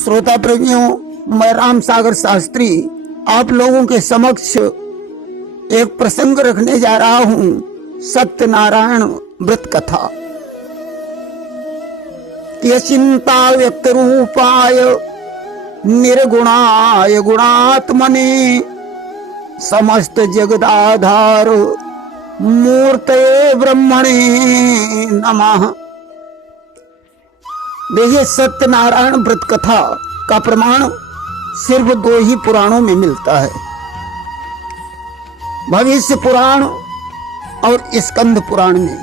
श्रोता प्रेमियों, मैं राम सागर शास्त्री आप लोगों के समक्ष एक प्रसंग रखने जा रहा हूं। सत्यनारायण व्रत कथा। ये चिंता व्यक्त रूपाय निर्गुणाय गुणात्मने समस्त जगदाधार मूर्तये ब्रह्मणे नमः। देखिए, सत्यनारायण व्रत कथा का प्रमाण सिर्फ दो ही पुराणों में मिलता है, भविष्य पुराण और स्कंद पुराण में।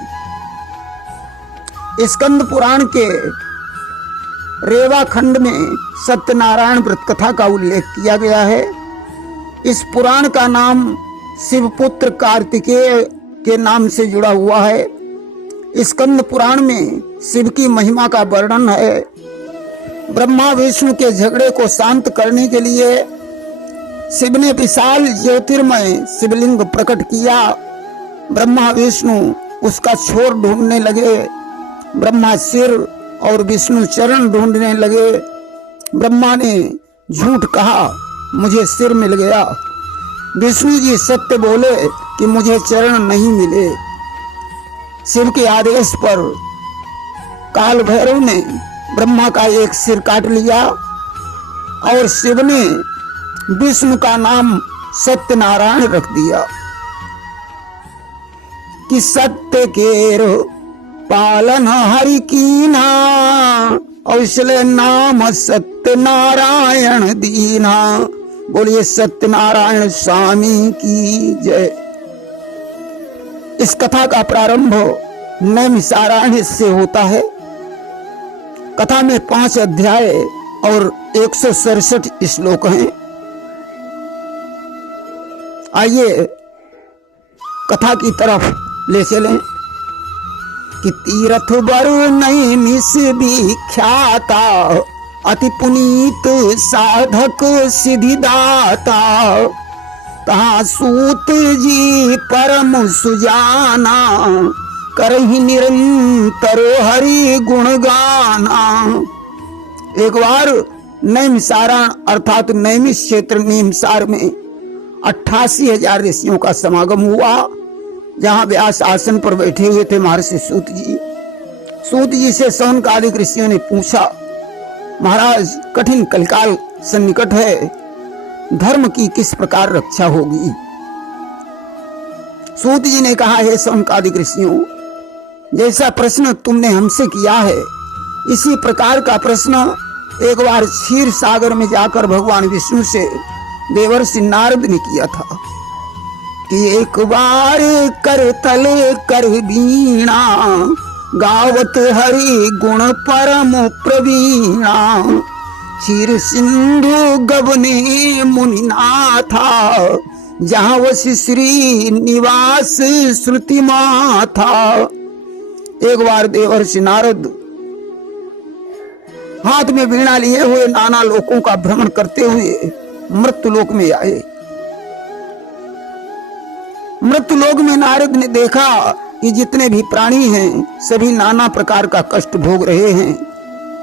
स्कंद पुराण के रेवा खंड में सत्यनारायण व्रत कथा का उल्लेख किया गया है। इस पुराण का नाम शिवपुत्र कार्तिकेय के नाम से जुड़ा हुआ है। स्कंद पुराण में शिव की महिमा का वर्णन है। ब्रह्मा विष्णु के झगड़े को शांत करने के लिए शिव ने विशाल ज्योतिर्मय शिवलिंग प्रकट किया। ब्रह्मा विष्णु उसका छोर ढूंढने लगे। ब्रह्मा सिर और विष्णु चरण ढूंढने लगे। ब्रह्मा ने झूठ कहा, मुझे सिर मिल गया। विष्णु जी सत्य बोले कि मुझे चरण नहीं मिले। शिव के आदेश पर काल भैरव ने ब्रह्मा का एक सिर काट लिया और शिव ने विष्णु का नाम सत्यनारायण रख दिया कि सत्य केर पालन हरि कीना, और इसलिए नाम सत्यनारायण दीना। बोलिए सत्यनारायण स्वामी की जय। इस कथा का प्रारंभ नैमिषारण्य से होता है। कथा में 5 अध्याय और 167 श्लोक हैं। आइए कथा की तरफ ले चलें कि तीर्थ बर नैमिष विख्याता, अति पुनीत साधक सिद्धिदाता, तहाँ सूत जी परम सुजाना, करहि निरंतर हरि गुण गाना। एक बार नैमिषारण्य अर्थात नैमिष क्षेत्र निमसार में 88,000 ऋषियों का समागम हुआ, जहां व्यास आसन पर बैठे हुए थे महर्षि सूत जी। सूत जी से शौनकादिक ऋषियों ने पूछा, महाराज कठिन कलिकाल सन्निकट है, धर्म की किस प्रकार रक्षा होगी? सूत जी ने कहा, हे शौनकादिक ऋषियों, जैसा प्रश्न तुमने हमसे किया है इसी प्रकार का प्रश्न एक बार क्षीर सागर में जाकर भगवान विष्णु से देवर्षि नारद ने किया था कि एक बार कर तले कर वीणा, गावत हरि गुण परम प्रवीणा, क्षीर सिंधु गबने मुनिनाथा, जहाँ वसी श्री निवास श्रुति माथा। एक बार देवर्षि नारद हाथ में वीणा लिए हुए नाना लोकों का भ्रमण करते हुए मृत्युलोक में आए। मृत्युलोक में नारद ने देखा कि जितने भी प्राणी हैं सभी नाना प्रकार का कष्ट भोग रहे हैं।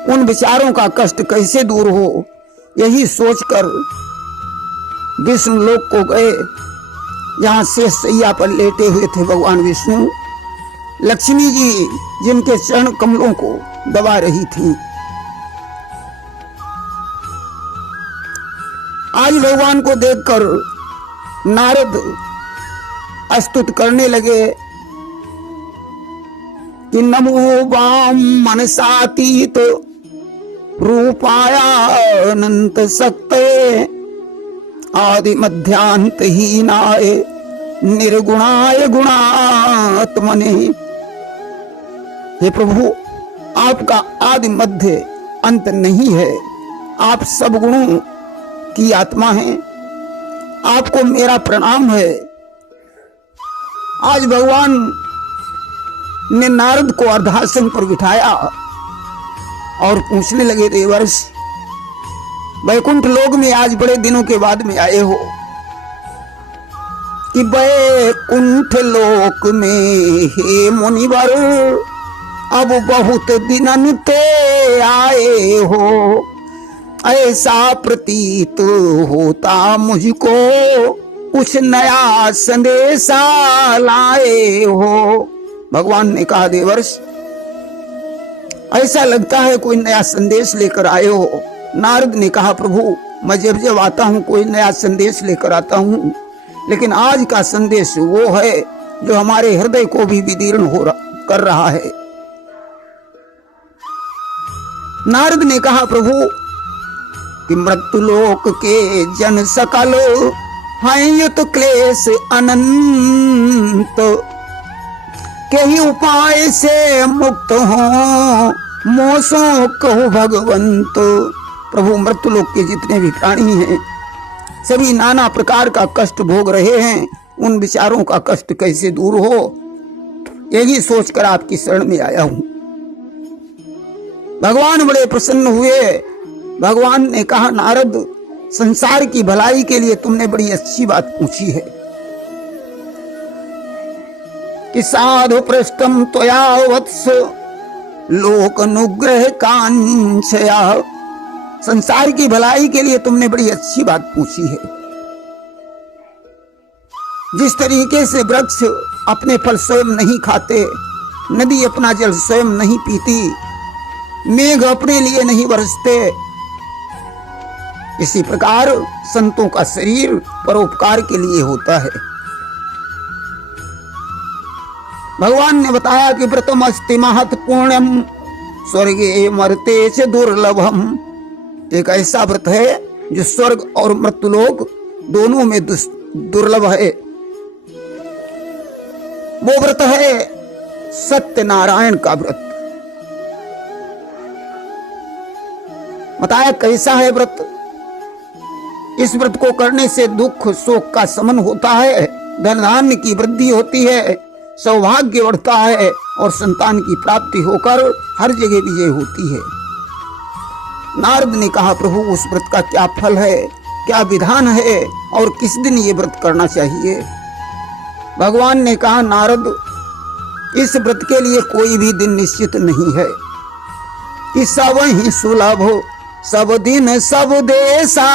उन विचारों का कष्ट कैसे दूर हो, यही सोचकर विष्णु लोक को गए, जहां शेष सैया पर लेटे हुए थे भगवान विष्णु। लक्ष्मी जी जिनके चरण कमलों को दबा रही थी। आज भगवान को देखकर नारद स्तुति करने लगे कि नमो वाम मनसातीत रूपाय अनंत शक्ते, आदि मध्यांत हीनाय निर्गुणाय गुणात्मने। हे प्रभु, आपका आदि मध्य अंत नहीं है, आप सब गुणों की आत्मा हैं, आपको मेरा प्रणाम है। आज भगवान ने नारद को अर्धासन पर बिठाया और पूछने लगे, देवर्षि, वैकुंठ लोक में आज बड़े दिनों के बाद में आए हो कि वैकुंठ लोक में हे मुनिवर अब बहुत दिनन ते आए हो, ऐसा प्रतीत होता मुझको कुछ नया संदेशा लाए हो। भगवान ने कहा देवर्ष, ऐसा लगता है कोई नया संदेश लेकर आए हो। नारद ने कहा प्रभु, मैं जब जब आता हूं कोई नया संदेश लेकर आता हूं, लेकिन आज का संदेश वो है जो हमारे हृदय को भी विदीर्ण कर रहा है। नारद ने कहा प्रभु कि मृत्युलोक के जन सकल हैं युत क्लेश अनंत, के ही उपाय से मुक्त हो मोसो कहो भगवंत। प्रभु मृत्युलोक के जितने भी प्राणी हैं सभी नाना प्रकार का कष्ट भोग रहे हैं, उन विचारों का कष्ट कैसे दूर हो, यही सोचकर आपकी शरण में आया हूं। भगवान बड़े प्रसन्न हुए। भगवान ने कहा नारद, संसार की भलाई के लिए तुमने बड़ी अच्छी बात पूछी है कि साधु पृष्ठम त्वया वत्स लोक अनुग्रह कांक्षया। संसार की भलाई के लिए तुमने बड़ी अच्छी बात पूछी है। जिस तरीके से वृक्ष अपने फल स्वयं नहीं खाते, नदी अपना जल स्वयं नहीं पीती, मेघ अपने लिए नहीं बरसते, इसी प्रकार संतों का शरीर परोपकार के लिए होता है। भगवान ने बताया कि व्रतम अस्ति महत् पुण्यम स्वर्गे मरते च दुर्लभम। एक ऐसा व्रत है जो स्वर्ग और मृत्युलोक दोनों में दुर्लभ है। वो व्रत है सत्यनारायण का व्रत। बताया कैसा है व्रत। इस व्रत को करने से दुख शोक का शमन होता है, धन धान्य की वृद्धि होती है, सौभाग्य बढ़ता है और संतान की प्राप्ति होकर हर जगह विजय होती है। नारद ने कहा प्रभु, उस व्रत का क्या फल है, क्या विधान है और किस दिन ये व्रत करना चाहिए। भगवान ने कहा नारद, इस व्रत के लिए कोई भी दिन निश्चित नहीं है कि सब ही सुलभ सब दिन सब देशा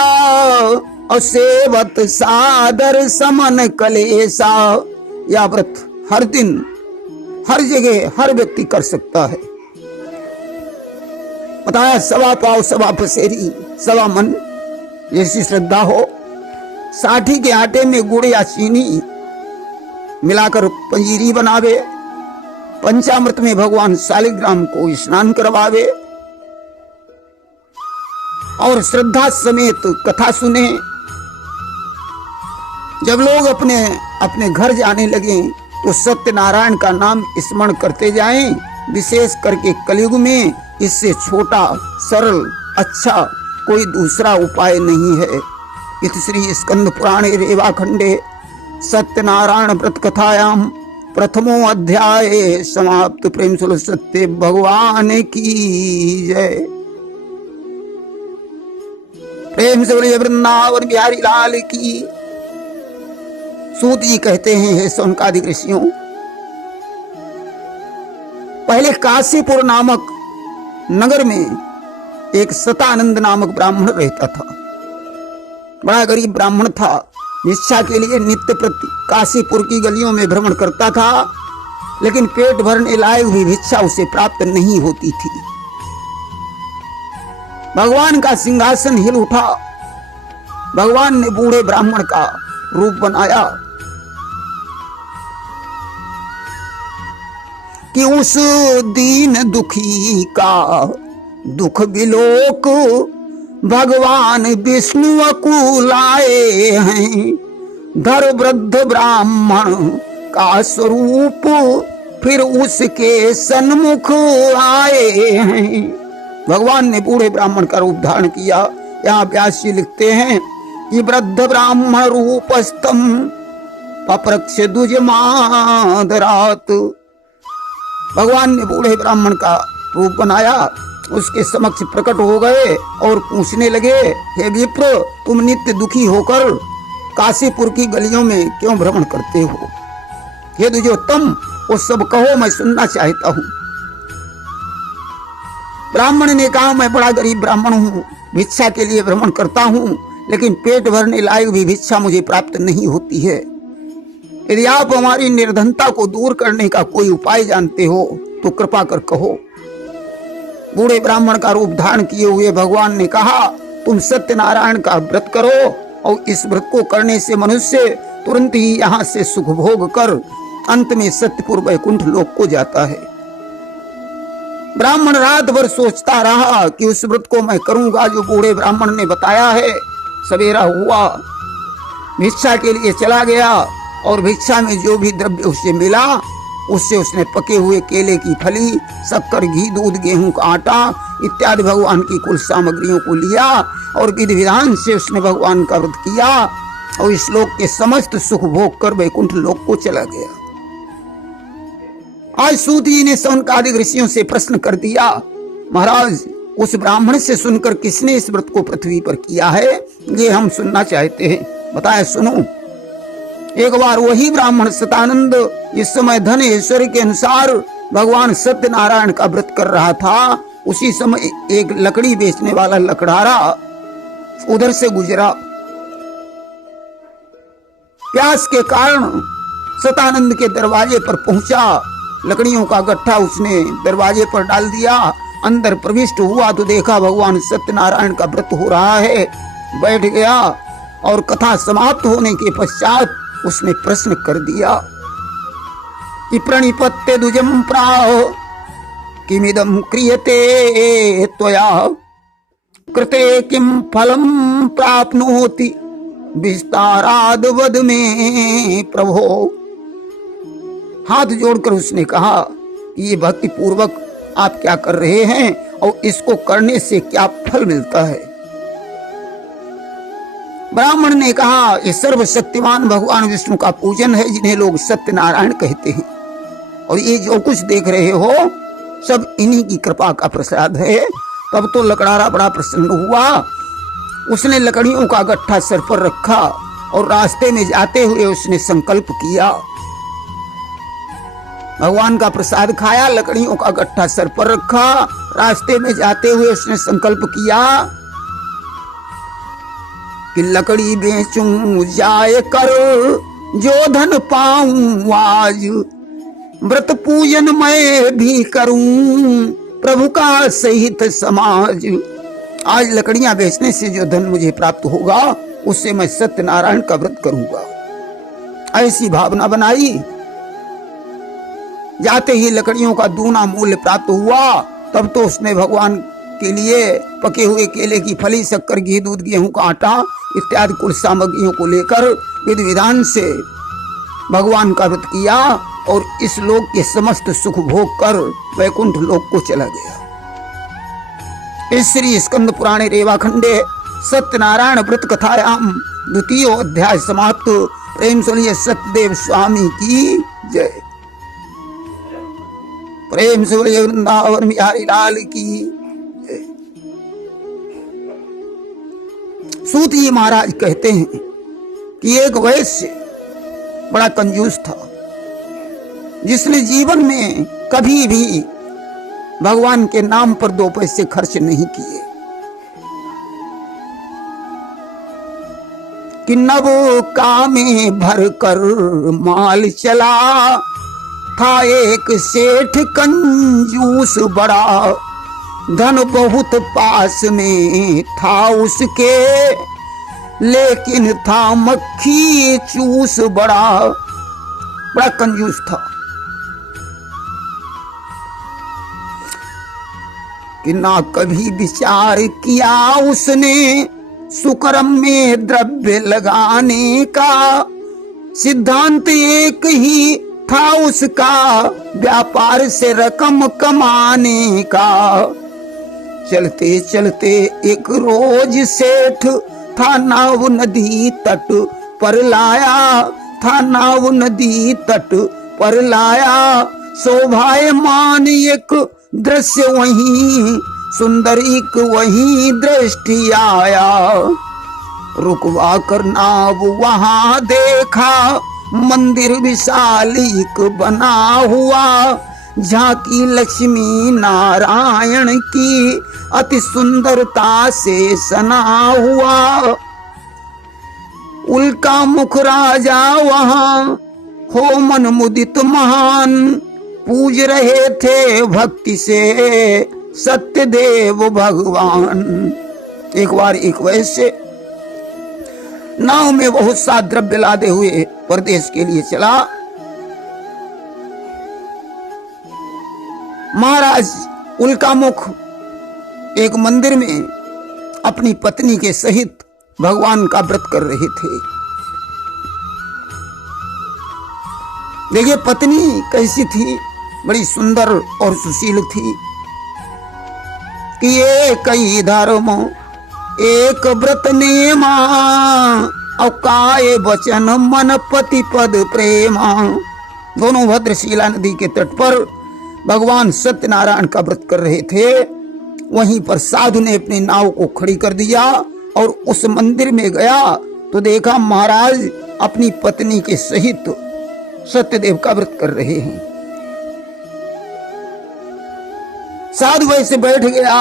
और सेवत सादर समन कलेसा। यह व्रत हर दिन हर जगह हर व्यक्ति कर सकता है। बताया सवा पाव सवा पसेरी सवा मन, जैसी श्रद्धा हो। साठी के आटे में गुड़ या चीनी मिलाकर पंजीरी बनावे, पंचामृत में भगवान शालिग्राम को स्नान करवावे और श्रद्धा समेत कथा सुने। जब लोग अपने अपने घर जाने लगे तो सत्यनारायण का नाम स्मरण करते जाएं। विशेष करके कलयुग में इससे छोटा सरल अच्छा कोई दूसरा उपाय नहीं है। इस श्री स्कंद पुराणे रेवाखंडे सत्यनारायण व्रत कथायाम प्रथमो अध्याय समाप्त। प्रेम सुल सत्य भगवान की जय। प्रेम से बोलिए वृंदावन बिहारी लाल की। सूत जी कहते हैं, हे सौनकादिक ऋषियों, पहले काशीपुर नामक नगर में एक सतानंद नामक ब्राह्मण रहता था। बड़ा गरीब ब्राह्मण था। भिक्षा के लिए नित्य प्रति काशीपुर की गलियों में भ्रमण करता था, लेकिन पेट भरने लायक भी भिक्षा उसे प्राप्त नहीं होती थी। भगवान का सिंहासन हिल उठा। भगवान ने बूढ़े ब्राह्मण का रूप बनाया कि उस दीन दुखी का दुख विलोक भगवान विष्णु अकुलाए हैं। धर वृद्ध ब्राह्मण का स्वरूप फिर उसके सन्मुख आए हैं। भगवान ने बूढ़े ब्राह्मण का रूप धारण किया। यहाँ व्यास जी लिखते हैं कि वृद्ध ब्राह्मण रूपस्तम पप्रक्ष दुजमादरात। भगवान ने बूढ़े ब्राह्मण का रूप बनाया, उसके समक्ष प्रकट हो गए और पूछने लगे, हे विप्र, तुम नित्य दुखी होकर काशीपुर की गलियों में क्यों भ्रमण करते हो? हे द्विजोत्तम, वो सब कहो, मैं सुनना चाहता हूं। ब्राह्मण ने कहा, मैं बड़ा गरीब ब्राह्मण हूँ, भिक्षा के लिए भ्रमण करता हूँ, लेकिन पेट भरने लायक भी भिक्षा मुझे प्राप्त नहीं होती है। यदि आप हमारी निर्धनता को दूर करने का कोई उपाय जानते हो तो कृपा कर कहो। बूढ़े ब्राह्मण का रूप धारण किए हुए भगवान ने कहा, तुम सत्यनारायण का व्रत करो और इस व्रत को करने से मनुष्य तुरंत ही यहाँ से सुख भोग कर अंत में सत्यपुर वैकुंठ लोक को जाता है। ब्राह्मण रात भर सोचता रहा कि उस व्रत को मैं करूंगा जो बूढ़े ब्राह्मण ने बताया है। सवेरा हुआ, भिक्षा के लिए चला गया और भिक्षा में जो भी द्रव्य उसे मिला उससे उसने पके हुए केले की फली, शक्कर, घी, दूध, गेहूं का आटा इत्यादि भगवान की कुल सामग्रियों को लिया और विधि विधान से उसने भगवान का व्रत किया और इस लोक के समस्त सुख भोग कर वैकुंठ लोक को चला गया। आज सूत जी ने सौनकादिक ऋषियों से प्रश्न कर दिया, महाराज उस ब्राह्मण से सुनकर किसने इस व्रत को पृथ्वी पर किया है, ये हम सुनना चाहते हैं, बताए सुनो। एक बार वही ब्राह्मण सतानंद इस समय धन ऐश्वर्य के अनुसार भगवान सत्यनारायण का व्रत कर रहा था। उसी समय एक लकड़ी बेचने वाला लकड़हारा उधर से गुजरा। प्यास के कारण सतानंद के दरवाजे पर पहुंचा, लकड़ियों का गट्ठा उसने दरवाजे पर डाल दिया। अंदर प्रविष्ट हुआ तो देखा भगवान सत्यनारायण का व्रत हो रहा है। बैठ गया और कथा समाप्त होने के पश्चात उसने प्रश्न कर दिया कि प्रणिपत्य दुजम प्राह किमिदं क्रियते त्वया कृते किम फलम प्राप्नोति विस्ताराद वद में प्रभो। हाथ जोड़कर उसने कहा कि ये भक्ति पूर्वक आप क्या कर रहे हैं और इसको करने से क्या फल मिलता है। ब्राह्मण ने कहा, ये सर्वशक्तिमान भगवान विष्णु का पूजन है जिन्हें लोग सत्यनारायण कहते हैं, और ये जो कुछ देख रहे हो सब इन्हीं की कृपा का प्रसाद है। तब तो लकड़हारा बड़ा प्रसन्न हुआ। उसने लकड़ियों का गट्ठा सर पर रखा और रास्ते में जाते हुए उसने संकल्प किया। भगवान का प्रसाद खाया, लकड़ियों का गट्ठा सर पर रखा, रास्ते में जाते हुए उसने संकल्प किया कि लकड़ी बेचूं जाए कर जो धन पाऊं आज, व्रत पूजन मैं भी करूं प्रभु का सहित समाज। आज लकड़ियां बेचने से जो धन मुझे प्राप्त होगा उससे मैं सत्यनारायण का व्रत करूंगा, ऐसी भावना बनाई। जाते ही लकड़ियों का दूना मूल्य प्राप्त हुआ। तब तो उसने भगवान के लिए पके हुए केले की फली, शक्कर, घी, दूध, गेहूं का आटा इत्यादि कुल सामग्रियों को लेकर विधि विधान से भगवान का व्रत किया और इस लोक के समस्त सुख भोग कर वैकुंठ लोक को चला गया। इस श्री स्कंद पुराणे रेवाखंडे सत्यनारायण व्रत कथायाम द्वितीय अध्याय समाप्त। प्रेम सुनिए सत्यदेव स्वामी की जय। प्रेम से बोलिए वृंदावन बिहारी लाल की। सूत जी महाराज कहते हैं कि एक वैश्य बड़ा कंजूस था, जिसने जीवन में कभी भी भगवान के नाम पर 2 पैसे खर्च नहीं किए। कि नव कामे भर कर माल चला, था एक सेठ कंजूस बड़ा, धन बहुत पास में था उसके, लेकिन था मक्खी चूस बड़ा। बड़ा कंजूस था कि ना कभी विचार किया उसने सुकर्म में द्रव्य लगाने का, सिद्धांत एक ही था उसका व्यापार से रकम कमाने का। चलते चलते एक रोज सेठ था नाव नदी तट पर लाया, था नाव नदी तट पर लाया, शोभायमान एक दृश्य वहीं, सुंदर एक वहीं दृष्टि आया। रुकवा कर नाव वहां देखा, मंदिर विशालिक बना हुआ, झांकी लक्ष्मी नारायण की अति सुंदरता से सना हुआ। उल्का मुख राजा वहां हो मन मुदित महान, पूज रहे थे भक्ति से सत्यदेव भगवान। एक बार एक वैश्य नाव में बहुत सा द्रव्य लादे हुए परदेश के लिए चला। महाराज उल्कामुख एक मंदिर में अपनी पत्नी के सहित भगवान का व्रत कर रहे थे। देखिए पत्नी कैसी थी, बड़ी सुंदर और सुशील थी। कि ये कई धर्म एक व्रत नेमा, और काय वचन मन पति पद प्रेमा। दोनों भद्रशिला नदी के तट पर भगवान सत्यनारायण का व्रत कर रहे थे। वहीं पर साधु ने अपनी नाव को खड़ी कर दिया और उस मंदिर में गया तो देखा महाराज अपनी पत्नी के सहित सत्यदेव का व्रत कर रहे हैं। साधु वैसे बैठ गया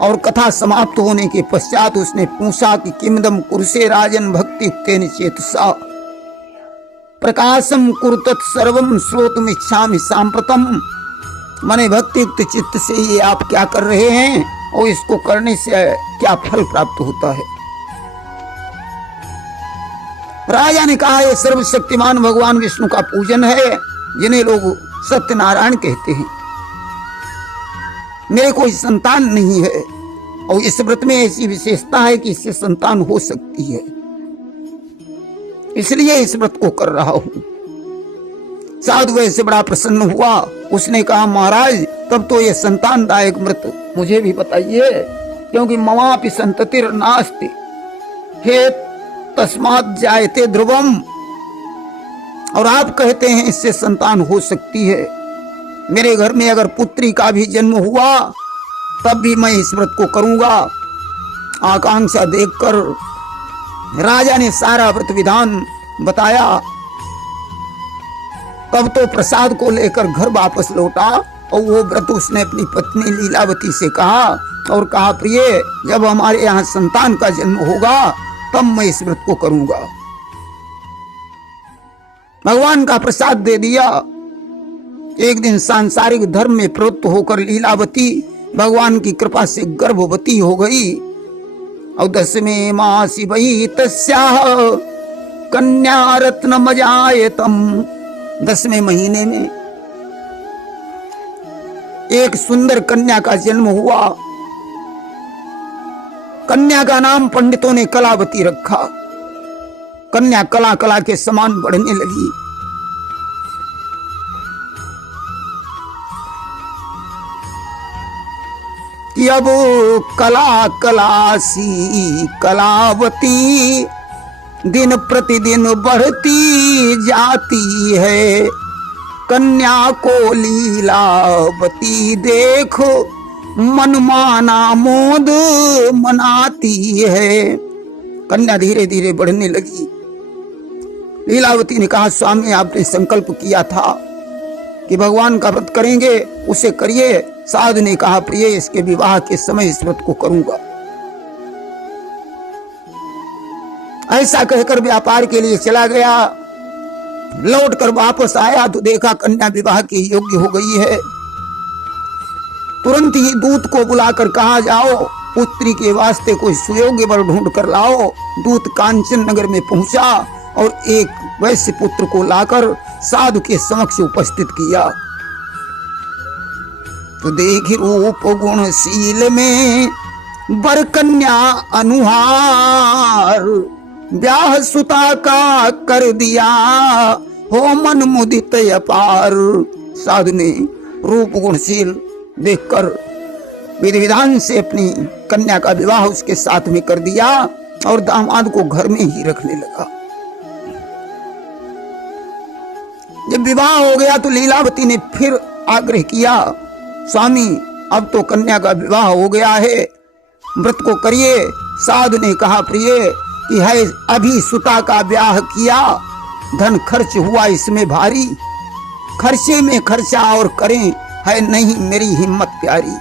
और कथा समाप्त होने के पश्चात उसने पूछा कि किमदम कुरुसे राजन भक्ति युक्तेन चेतसा प्रकाशम कुरुतत् सर्वम श्रोतुम इच्छामि सांप्रतम। माने भक्ति युक्त चित्त से ये आप क्या कर रहे हैं और इसको करने से क्या फल प्राप्त होता है। राजा ने कहा यह सर्वशक्तिमान भगवान विष्णु का पूजन है, जिन्हें लोग सत्यनारायण कहते हैं। मेरे कोई संतान नहीं है और इस व्रत में ऐसी विशेषता है कि इससे संतान हो सकती है, इसलिए इस व्रत को कर रहा हूं। साधु वैसे बड़ा प्रसन्न हुआ। उसने कहा महाराज तब तो यह संतानदायक व्रत मुझे भी बताइए, क्योंकि ममापि संततिर नास्ति हे तस्मात् जायते ध्रुवम। और आप कहते हैं इससे संतान हो सकती है। मेरे घर में अगर पुत्री का भी जन्म हुआ तब भी मैं इस व्रत को करूंगा। आकांक्षा देखकर राजा ने सारा व्रत विधान बताया। तब तो प्रसाद को लेकर घर वापस लौटा और वो व्रत उसने अपनी पत्नी लीलावती से कहा और कहा प्रिय जब हमारे यहाँ संतान का जन्म होगा तब मैं इस व्रत को करूंगा। भगवान का प्रसाद दे दिया। एक दिन सांसारिक धर्म में प्रवृत्त होकर लीलावती भगवान की कृपा से गर्भवती हो गई और 10वें मासी वही तस्याह कन्या रत्न मजायतम। 10वें महीने में एक सुंदर कन्या का जन्म हुआ। कन्या का नाम पंडितों ने कलावती रखा। कन्या कला कला के समान बढ़ने लगी। कि अब कला कलासी कलावती दिन प्रतिदिन बढ़ती जाती है। कन्या को लीलावती देखो मन माना मोद मनाती है। कन्या धीरे धीरे बढ़ने लगी। लीलावती ने कहा स्वामी आपने संकल्प किया था कि भगवान का व्रत करेंगे, उसे करिए। साधु ने कहा प्रिय इसके विवाह के समय इस व्रत को करूंगा। ऐसा कहकर व्यापार के लिए चला गया। लौटकर वापस आया तो देखा कन्या विवाह के योग्य हो गई है। तुरंत ही दूत को बुलाकर कहा जाओ पुत्री के वास्ते कोई सुयोग्य वर ढूंढ कर लाओ। दूत कांचन नगर में पहुंचा और एक वैश्य पुत्र को लाकर साधु के समक्ष उपस्थित किया। तो देखी रूप गुणशील में वर कन्या अनुहार, ब्याह सुता का कर दिया हो मन मुदित अपार। साधु ने रूप गुणशील देखकर विधि विधान से अपनी कन्या का विवाह उसके साथ में कर दिया और दामाद को घर में ही रखने लगा। जब विवाह हो गया तो लीलावती ने फिर आग्रह किया स्वामी अब तो कन्या का विवाह हो गया है, व्रत को करिए। साधु ने कहा प्रिय कि है अभी सुता का ब्याह किया, धन खर्च हुआ इसमें भारी। खर्चे में खर्चा और करें, है नहीं मेरी हिम्मत प्यारी।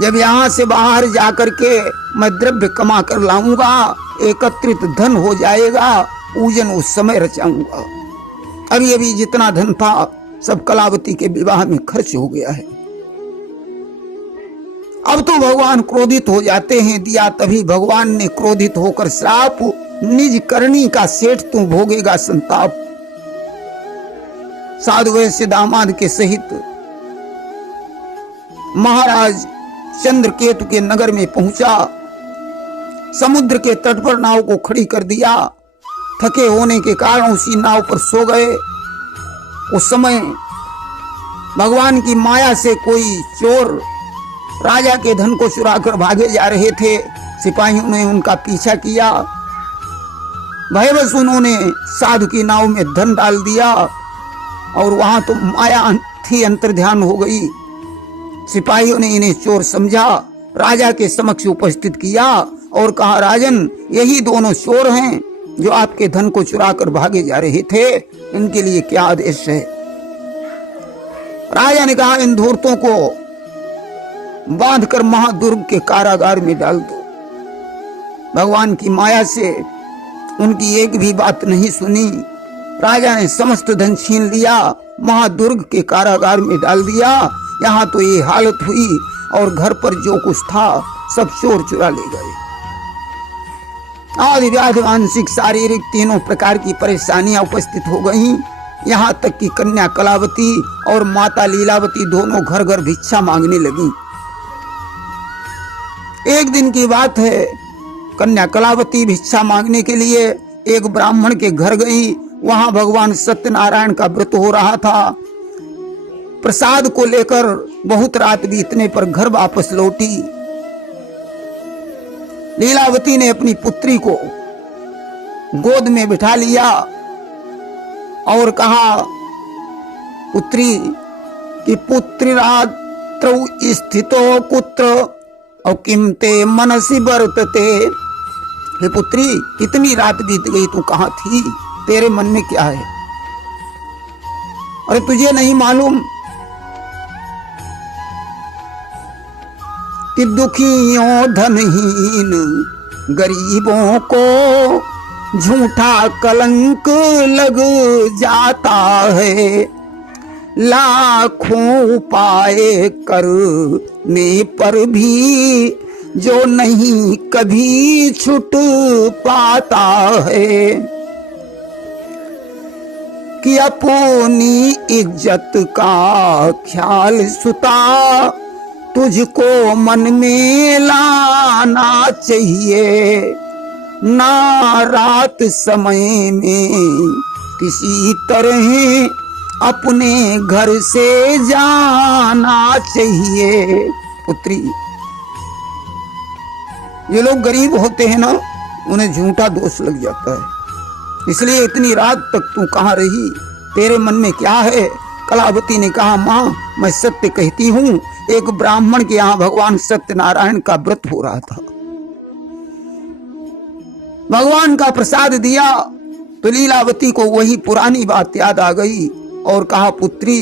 जब यहाँ से बाहर जाकर के मैं द्रव्य कमा कर लाऊंगा, एकत्रित धन हो जाएगा, पूजन उस समय रचाऊंगा। अभी अभी जितना धन था सब कलावती के विवाह में खर्च हो गया है। अब तो भगवान क्रोधित हो जाते हैं। दिया तभी भगवान ने क्रोधित होकर श्राप, निज करनी का सेठ तू भोगेगा संताप। साधु वैश्य दामाद के सहित महाराज चंद्रकेतु के नगर में पहुंचा। समुद्र के तट पर नाव को खड़ी कर दिया। थके होने के कारण उसी नाव पर सो गए। उस समय भगवान की माया से कोई चोर राजा के धन को चुराकर भागे जा रहे थे। सिपाहियों ने उनका पीछा किया। भयवश उन्होंने साधु की नाव में धन डाल दिया और वहां तो माया थी अंतर्ध्यान हो गई। सिपाहियों ने इन्हें चोर समझा, राजा के समक्ष उपस्थित किया और कहा, राजन यही दोनों चोर हैं जो आपके धन को चुराकर भागे जा रहे थे। इनके लिए क्या आदेश है? राजा ने कहा, इन धूर्तों को बांधकर महादुर्ग के कारागार में डाल दो। भगवान की माया से उनकी एक भी बात नहीं सुनी। राजा ने समस्त धन छीन लिया, महादुर्ग के कारागार में डाल दिया। यहाँ तो ये हालत हुई और घर पर जो कुछ था सब चोर चुरा ले गए। आदि व्याधि मानसिक शारीरिक तीनों प्रकार की परेशानियां उपस्थित हो गईं। यहाँ तक कि कन्या कलावती और माता लीलावती दोनों घर घर भिक्षा मांगने लगी। एक दिन की बात है, कन्या कलावती भिक्षा मांगने के लिए एक ब्राह्मण के घर गई। वहां भगवान सत्यनारायण का व्रत हो रहा था। प्रसाद को लेकर बहुत रात बीतने पर घर वापस लौटी। लीलावती ने अपनी पुत्री को गोद में बिठा लिया और कहा, पुत्री कि पुत्री रात्रौ स्थितो कुत्र और किम ते मनसि वर्तते। हे पुत्री, इतनी रात बीत गई, तू कहाँ थी? तेरे मन में क्या है? अरे तुझे नहीं मालूम कि दुखियों धनहीन गरीबों को झूठा कलंक लग जाता है। लाखों उपाय करने पर भी जो नहीं कभी छूट पाता है। कि अपनी इज्जत का ख्याल सुता तुझको मन में लाना चाहिए। ना रात समय में किसी तरह अपने घर से जाना चाहिए। पुत्री, ये लोग गरीब होते हैं ना, उन्हें झूठा दोष लग जाता है। इसलिए इतनी रात तक तू कहाँ रही? तेरे मन में क्या है? कलावती ने कहा, माँ मैं सत्य कहती हूँ। एक ब्राह्मण के यहाँ भगवान सत्यनारायण का व्रत हो रहा था। भगवान का प्रसाद दिया तो लीलावती को वही पुरानी बात याद आ गई और कहा, पुत्री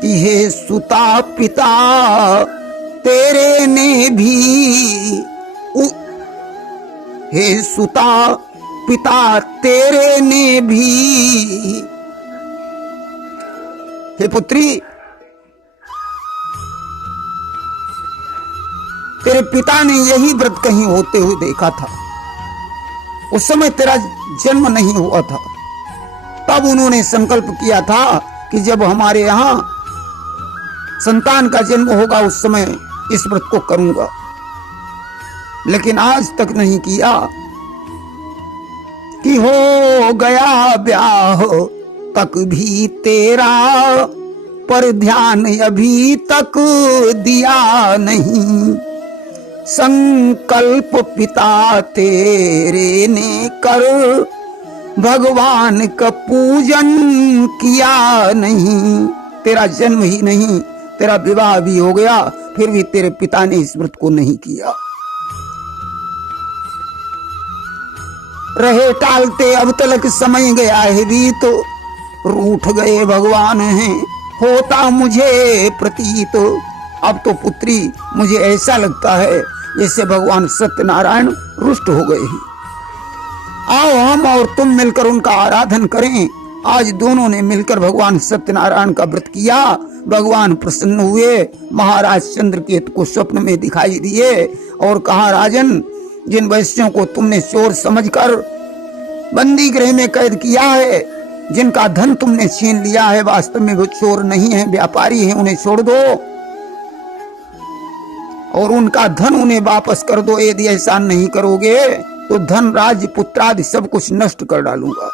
कि हे सुता पिता तेरे ने भी हे सुता पिता तेरे ने भी। हे पुत्री, तेरे पिता ने यही व्रत कहीं होते हुए देखा था। उस समय तेरा जन्म नहीं हुआ था। तब उन्होंने संकल्प किया था कि जब हमारे यहाँ संतान का जन्म होगा उस समय इस व्रत को करूंगा, लेकिन आज तक नहीं किया। कि हो गया ब्याह तक भी तेरा, पर ध्यान अभी तक दिया नहीं। संकल्प पिता तेरे ने कर भगवान का पूजन किया नहीं। तेरा जन्म ही नहीं, तेरा विवाह भी हो गया, फिर भी तेरे पिता ने इस व्रत को नहीं किया। रहे टालते, अब तलक समय गया है बीत, रूठ गए भगवान हैं होता मुझे प्रतीत। अब तो पुत्री मुझे ऐसा लगता है जैसे भगवान सत्यनारायण रुष्ट हो गए हैं। आओ हम और तुम मिलकर उनका आराधन करें। आज दोनों ने मिलकर भगवान सत्यनारायण का व्रत किया। भगवान प्रसन्न हुए, महाराज चंद्रकेतु को स्वप्न में दिखाई दिए और कहा, राजन, जिन वैश्यों को तुमने चोर समझकर बंदी गृह में कैद किया है, जिनका धन तुमने छीन लिया है, वास्तव में वो चोर नहीं है, व्यापारी है, उन्हें छोड़ दो और उनका धन उन्हें वापस कर दो। यदि ऐसा नहीं करोगे तो धन, राज्य, पुत्रादि सब कुछ नष्ट कर डालूंगा।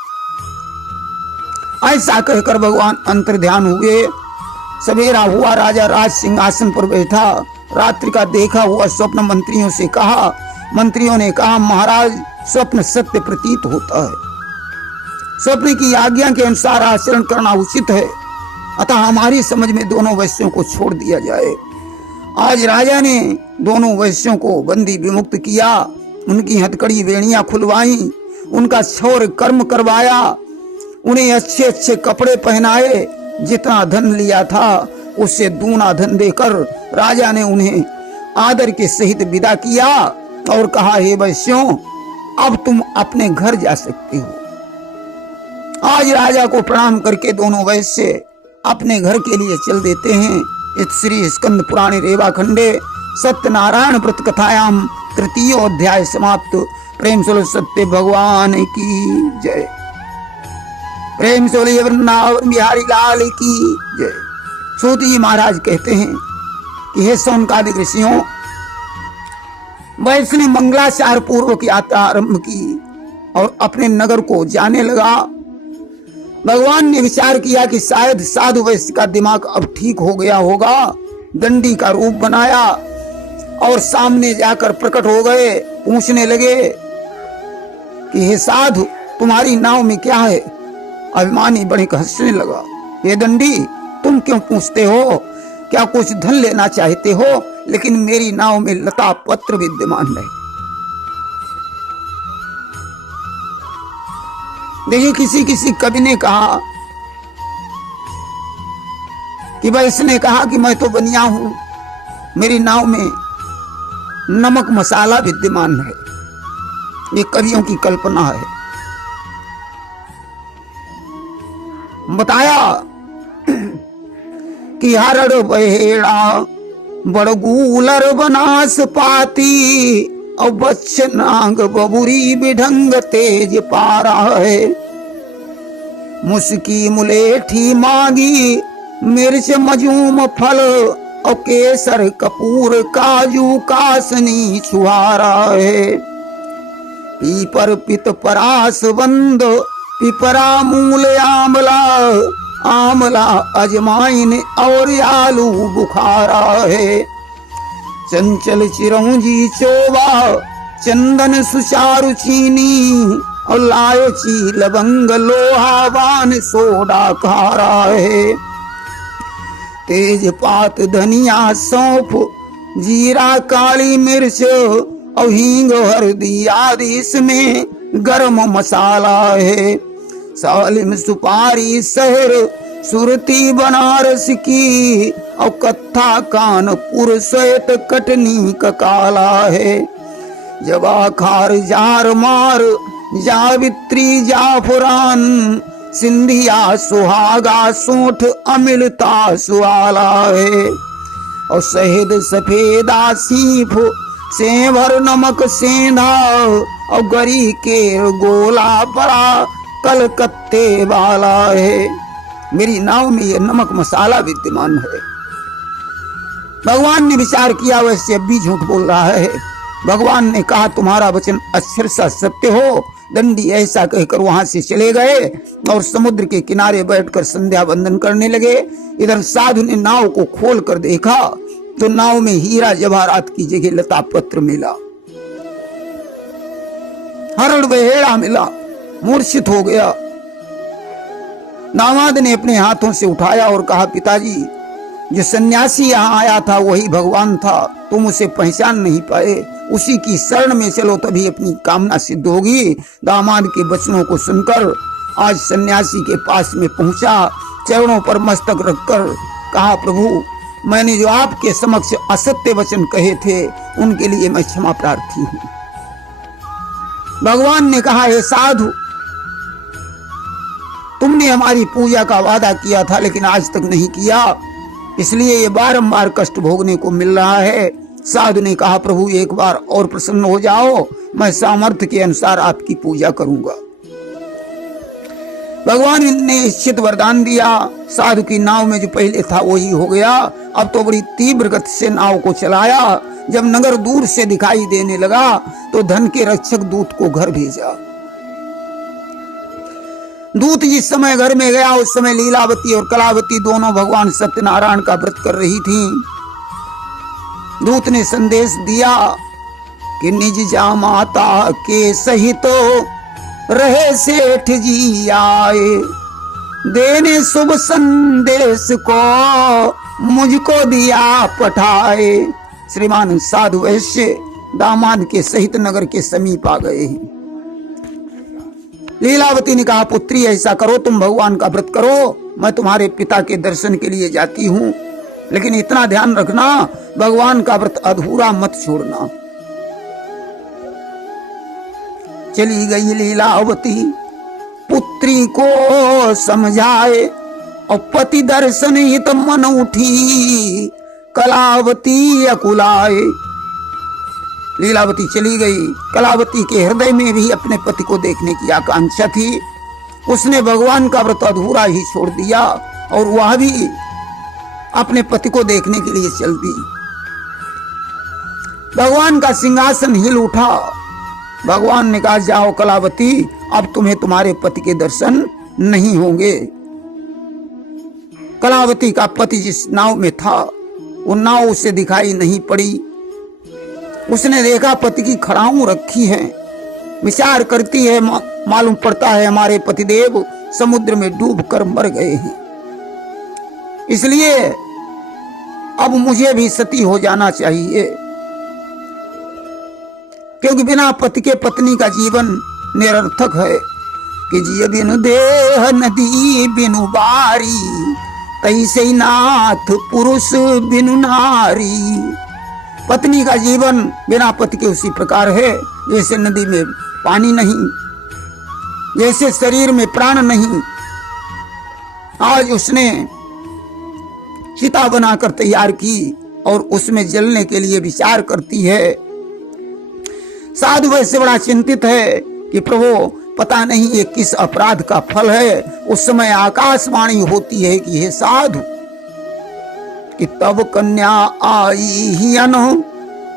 ऐसा कहकर भगवान अंतर्ध्यान हुए। सवेरा हुआ, राजा राज सिंहासन पर बैठा। रात्रि का देखा हुआ स्वप्न मंत्रियों से कहा। मंत्रियों ने कहा, महाराज, स्वप्न सत्य प्रतीत होता है, स्वप्न की आज्ञा के अनुसार आचरण करना उचित है, अतः हमारी समझ में दोनों वैश्यों को छोड़ दिया जाए। आज राजा ने दोनों वैश्यों को बंदी विमुक्त किया, उनकी हथकड़ी बेड़ियां खुलवाई, उनका क्षौर कर्म करवाया, उन्हें अच्छे अच्छे कपड़े पहनाए, जितना धन लिया था उससे दूना धन देकर राजा ने उन्हें आदर के सहित विदा किया और कहा, हे वैश्यों, अब तुम अपने घर जा सकते हो। आज राजा को प्रणाम करके दोनों वैश्य अपने घर के लिए चल देते हैं। इस श्री स्कंद पुराणे रेवा खंडे सत्यनारायण व्रत कथायाम तृतीय अध्याय समाप्त। प्रेम से सत्य भगवान की जय। प्रेम से बोलिए वृंदावन बिहारी लाल की जय। सूत जी महाराज कहते हैं कि हे सौनकादि ऋषियों, वैश्य ने मंगलाचार पूर्वक यात्रा आरंभ की और अपने नगर को जाने लगा। भगवान ने विचार किया कि शायद साधु वैश्य का दिमाग अब ठीक हो गया होगा। दंडी का रूप बनाया और सामने जाकर प्रकट हो गए। पूछने लगे कि हे साधु, तुम्हारी नाव में क्या है? अभिमानी बड़े हंसने लगा। हे दंडी, तुम क्यों पूछते हो? क्या कुछ धन लेना चाहते हो? लेकिन मेरी नाव में लता पत्र विद्यमान है। देखिए, किसी कवि ने कहा कि वैश्य ने कहा कि मैं तो बनिया हूं, मेरी नाव में नमक मसाला विद्यमान है। ये कवियों की कल्पना है। बताया कि हरड़ बहेड़ा बड़गूलर बनास पाती और बच्च नाग बबुरी बिढंग तेज पारा है। मुस्की मुलेठी मागी मिर्च मजूम फल और केसर कपूर काजू कासनी छुहारा है। पीपर पित परास बंद पिपरा मूल आमला आमला अजमाइन और आलू बुखारा है। चंचल चिरौंजी चोबा चंदन सुचारु चीनी और लायची लवंग लोहावान सोडा खारा है। तेज पात धनिया सौंफ जीरा काली मिर्च और हींग हल्दी आदि इसमें गरम मसाला है। सालिम सुपारी शहर सुरती बनारस की और कत्था कानपुर श्वेत कटनी का काला है। जवा खार जार मार जावित्री जाफरान सिंधिया सुहागा सोठ अमिलता सुआला है। और शहद सफेदा सीफ सेंभर नमक सेंधा और गरी के गोला बड़ा कलकत्ते वाला है। मेरी नाव में यह नमक मसाला विद्यमान है। भगवान ने विचार किया, वैसे अब भी झूठ बोल रहा है। भगवान ने कहा, तुम्हारा वचन अक्षरशः सत्य हो। दंडी ऐसा कहकर वहां से चले गए और समुद्र के किनारे बैठकर संध्या वंदन करने लगे। इधर साधु ने नाव को खोल कर देखा तो नाव में हीरा जवाहरात की जगह लता पत्र मिला, हरड़ बहेड़ा मिला। मूर्छित हो गया। दामाद ने अपने हाथों से उठाया और कहा, पिताजी, जो सन्यासी यहाँ आया था वही भगवान था, तुम उसे पहचान नहीं पाए, उसी की शरण में चलो तभी अपनी कामना सिद्ध होगी। दामाद के वचनों को सुनकर आज सन्यासी के पास में पहुंचा, चरणों पर मस्तक रखकर कहा, प्रभु मैंने जो आपके समक्ष असत्य वचन कहे थे उनके लिए मैं क्षमा प्रार्थी हूं। भगवान ने कहा, हे साधु, तुमने हमारी पूजा का वादा किया था लेकिन आज तक नहीं किया, इसलिए ये बारंबार कष्ट भोगने को मिल रहा है। साधु ने कहा, प्रभु एक बार और प्रसन्न हो जाओ, मैं सामर्थ्य के अनुसार आपकी पूजा करूंगा। भगवान ने निश्चित वरदान दिया। साधु की नाव में जो पहले था वही हो गया। अब तो बड़ी तीव्र गति से नाव को चलाया। जब नगर दूर से दिखाई देने लगा तो धन के रक्षक दूत को घर भेजा। दूत जिस समय घर में गया उस समय लीलावती और कलावती दोनों भगवान सत्यनारायण का व्रत कर रही थीं। दूत ने संदेश दिया कि निज जामाता के सहित रहे सेठ जी आए, देने शुभ संदेश को मुझको दिया पठाए। श्रीमान साधु वैश्य दामाद के सहित नगर के समीप आ गए हैं। लीलावती ने कहा, पुत्री ऐसा करो, तुम भगवान का व्रत करो, मैं तुम्हारे पिता के दर्शन के लिए जाती हूं, लेकिन इतना ध्यान रखना भगवान का व्रत अधूरा मत छोड़ना। चली गई लीलावती, पुत्री को समझाए और पति दर्शन हित मन उठी, कलावती अकुलाए। लीलावती चली गई। कलावती के हृदय में भी अपने पति को देखने की आकांक्षा थी। उसने भगवान का व्रत अधूरा ही छोड़ दिया और वह भी अपने पति को देखने के लिए चल दी। भगवान का सिंहासन हिल उठा। भगवान ने कहा, जाओ कलावती, अब तुम्हें तुम्हारे पति के दर्शन नहीं होंगे। कलावती का पति जिस नाव में था वो नाव उसे दिखाई नहीं पड़ी। उसने देखा पति की खड़ाऊ रखी है। विचार करती है, मालूम पड़ता है हमारे पतिदेव समुद्र में डूबकर मर गए हैं, इसलिए अब मुझे भी सती हो जाना चाहिए, क्योंकि बिना पति के पत्नी का जीवन निरर्थक है। कि जिय बिनु देह नदी बिनु बारी, तैसे नाथ पुरुष बिनु नारी। पत्नी का जीवन बिना पति के उसी प्रकार है जैसे नदी में पानी नहीं, जैसे शरीर में प्राण नहीं। आज उसने चिता बनाकर तैयार की और उसमें जलने के लिए विचार करती है। साधु वैसे बड़ा चिंतित है कि प्रभु पता नहीं ये किस अपराध का फल है। उस समय आकाशवाणी होती है कि हे साधु, कि तब कन्या आई ही अनु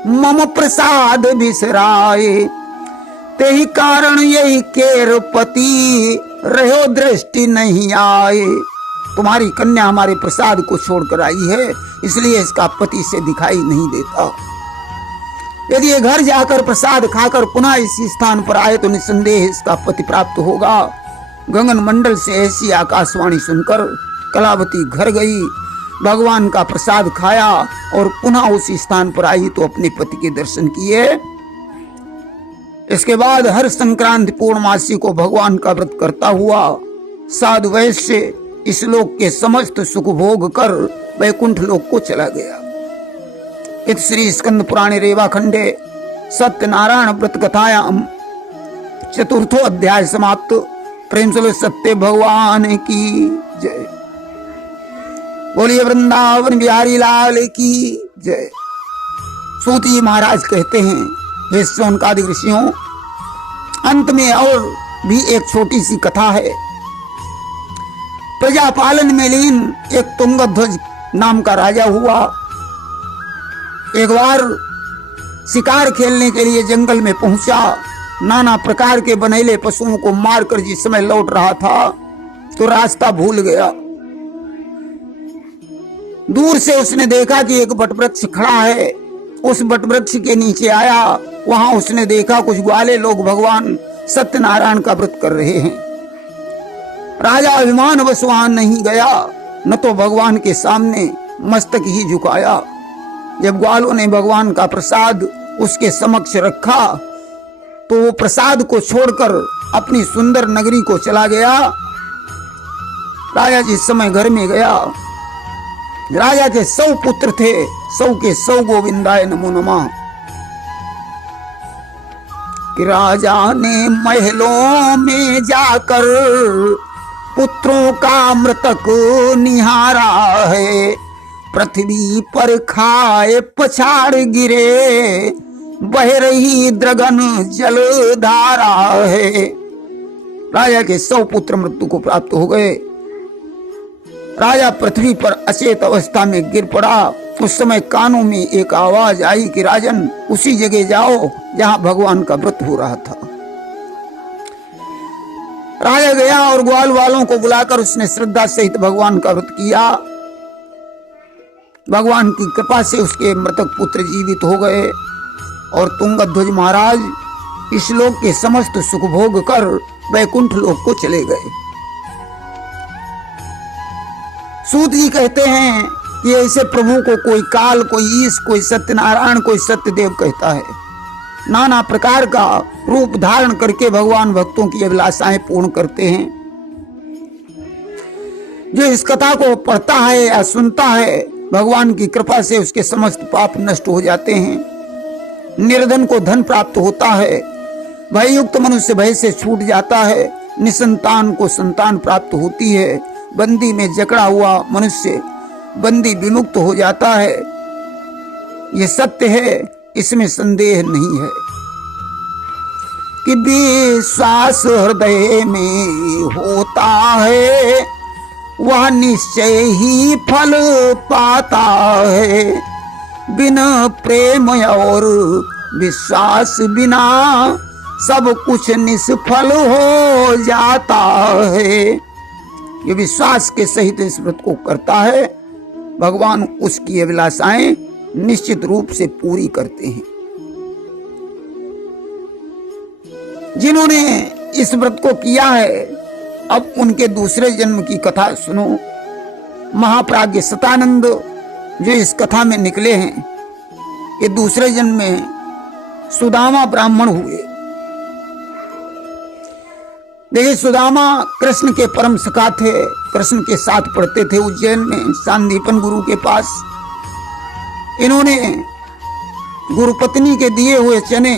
मम प्रसाद बिसराए, तेहि कारण यही केर पति रहो दृष्टि नहीं आए। तुम्हारी कन्या हमारे प्रसाद को छोड़कर आई है, इसलिए इसका पति से दिखाई नहीं देता। यदि ये घर जाकर प्रसाद खाकर पुनः इस स्थान पर आए तो निसंदेह इसका पति प्राप्त होगा। गगन मंडल से ऐसी आकाशवाणी सुनकर कलावती घर गई, भगवान का प्रसाद खाया और पुनः उस स्थान पर आई तो अपने पति के दर्शन किए। इसके बाद हर संक्रांति पूर्णमासी को भगवान का व्रत करता हुआ साधु वैश्य इस लोक के समस्त सुख भोग कर वैकुंठ लोक को चला गया। इत श्री स्कंद पुराणे रेवाखंडे सत्यनारायण व्रत कथायाम चतुर्थो अध्याय समाप्त। प्रेम से सत्य भगवान की जय। बोलिए वृंदावन बिहारी लाल की जय। सूत जी महाराज कहते हैं, हे शौनकादि ऋषियों, अंत में और भी एक छोटी सी कथा है। प्रजापालन में लीन एक तुंगध्वज नाम का राजा हुआ। एक बार शिकार खेलने के लिए जंगल में पहुंचा। नाना प्रकार के बनेले पशुओं को मारकर जिस समय लौट रहा था तो रास्ता भूल गया। दूर से उसने देखा कि एक वटवृक्ष खड़ा है। उस वटवृक्ष के नीचे आया। वहां उसने देखा कुछ ग्वाले लोग भगवान सत्यनारायण का व्रत कर रहे हैं। राजा अभिमान वश वहां नहीं गया, न तो भगवान के सामने मस्तक ही झुकाया। जब ग्वालों ने भगवान का प्रसाद उसके समक्ष रखा तो वो प्रसाद को छोड़कर अपनी सुंदर नगरी को चला गया। राजा जिस समय घर में गया, राजा के 100 पुत्र थे, 100 के 100 गोविंदाय नमो नमः। कि राजा ने महलों में जाकर पुत्रों का मृतक निहारा है, पृथ्वी पर खाए पछाड़ गिरे, बह रही द्रगन जलधारा है। राजा के 100 पुत्र मृत्यु को प्राप्त हो गए। राजा पृथ्वी पर अचेत अवस्था में गिर पड़ा। उस समय कानों में एक आवाज आई कि राजन, उसी जगह जाओ जहां भगवान का व्रत हो रहा था। राजा गया और ग्वाल वालों को बुलाकर उसने श्रद्धा सहित भगवान का व्रत किया। भगवान की कृपा से उसके मृतक पुत्र जीवित हो गए और तुंगध्वज महाराज इस लोक के समस्त सुख भोग कर वैकुंठ लोक को चले गए। सूत जी कहते हैं कि ऐसे प्रभु को कोई काल, कोई ईश, कोई सत्यनारायण, कोई सत्यदेव कहता है। नाना प्रकार का रूप धारण करके भगवान भक्तों की अभिलाषाएं पूर्ण करते हैं। जो इस कथा को पढ़ता है या सुनता है, भगवान की कृपा से उसके समस्त पाप नष्ट हो जाते हैं। निर्धन को धन प्राप्त होता है, भययुक्त मनुष्य भय से छूट जाता है, निसंतान को संतान प्राप्त होती है, बंदी में जकड़ा हुआ मनुष्य बंदी विमुक्त हो जाता है। यह सत्य है, इसमें संदेह नहीं है कि विश्वास हृदय में होता है, वह निश्चय ही फल पाता है। बिना प्रेम और विश्वास बिना सब कुछ निष्फल हो जाता है। ये विश्वास के सहित इस व्रत को करता है, भगवान उसकी अभिलाषाएं निश्चित रूप से पूरी करते हैं। जिन्होंने इस व्रत को किया है, अब उनके दूसरे जन्म की कथा सुनो। महाप्राज्ञ सतानंद जो इस कथा में निकले हैं, ये दूसरे जन्म में सुदामा ब्राह्मण हुए। देखिए, सुदामा कृष्ण के परम सखा थे, कृष्ण के साथ पढ़ते थे उज्जैन में सांदीपन गुरु के पास। इन्होंने गुरुपत्नी के दिए हुए चने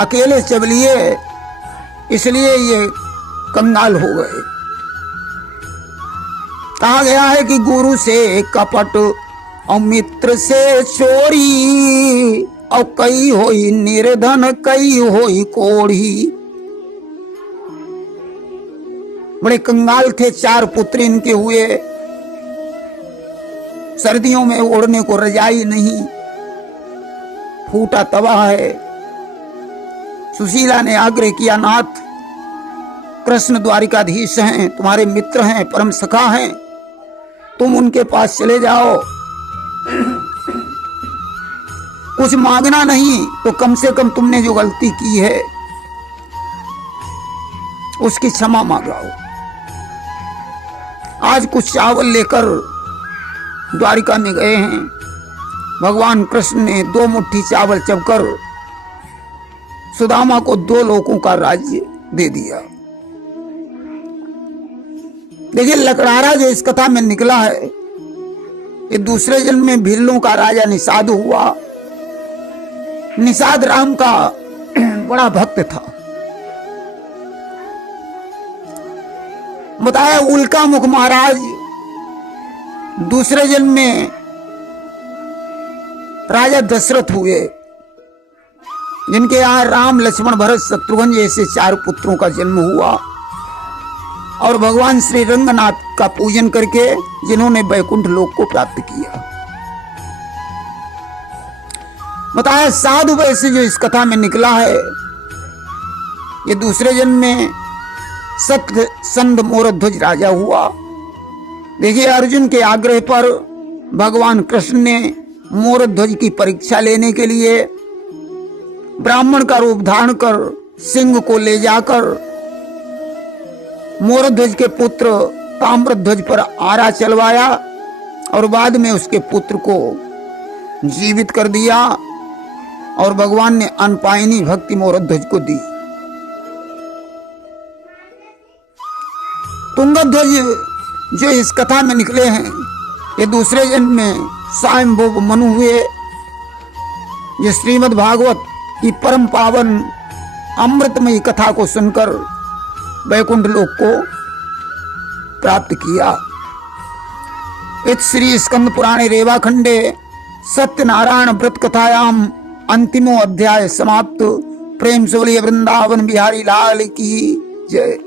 अकेले चब लिए, इसलिए ये कंगाल हो गए। कहा गया है कि गुरु से कपट और मित्र से चोरी, और कई होई निर्धन कई होई कोढ़ी। बड़े कंगाल थे, 4 पुत्र इनके हुए। सर्दियों में ओढ़ने को रजाई नहीं, फूटा तवा है। सुशीला ने आग्रह किया, नाथ कृष्ण द्वारिकाधीश हैं, तुम्हारे मित्र हैं, परम सखा हैं, तुम उनके पास चले जाओ। कुछ मांगना नहीं तो कम से कम तुमने जो गलती की है उसकी क्षमा मांगो। आज कुछ चावल लेकर द्वारिका में गए हैं। भगवान कृष्ण ने 2 मुट्ठी चावल चबकर सुदामा को 2 लोकों का राज्य दे दिया। देखिए, लकड़ारा जो इस कथा में निकला है, ये दूसरे जन्म में भिल्लों का राजा निषाद हुआ। निषाद राम का बड़ा भक्त था। बताया उल्का मुख महाराज दूसरे जन्म में राजा दशरथ हुए, जिनके यहाँ राम, लक्ष्मण, भरत, शत्रुघ्न जैसे 4 पुत्रों का जन्म हुआ, और भगवान श्री रंगनाथ का पूजन करके जिन्होंने वैकुंठ लोक को प्राप्त किया। बताया साधु वैसे जो इस कथा में निकला है, ये दूसरे जन्म में सत्य संध मोरध्वज राजा हुआ। देखिए, अर्जुन के आग्रह पर भगवान कृष्ण ने मोरध्वज की परीक्षा लेने के लिए ब्राह्मण का रूप धारण कर सिंह को ले जाकर मोरध्वज के पुत्र ताम्रध्वज पर आरा चलवाया और बाद में उसके पुत्र को जीवित कर दिया और भगवान ने अनपायनी भक्ति मोरध्वज को दी। तुंगध्वज जो इस कथा में निकले हैं, ये दूसरे जन्म में स्वयंभू मनु हुए। ये श्रीमद् भागवत की परम पावन अमृतमयी कथा को सुनकर वैकुंठ लोक को प्राप्त किया। इत श्री स्कंद पुराणे रेवाखंडे सत्यनारायण व्रत कथायाम अंतिमो अध्याय समाप्त। प्रेम से बोलिए वृंदावन बिहारी लाल की जय।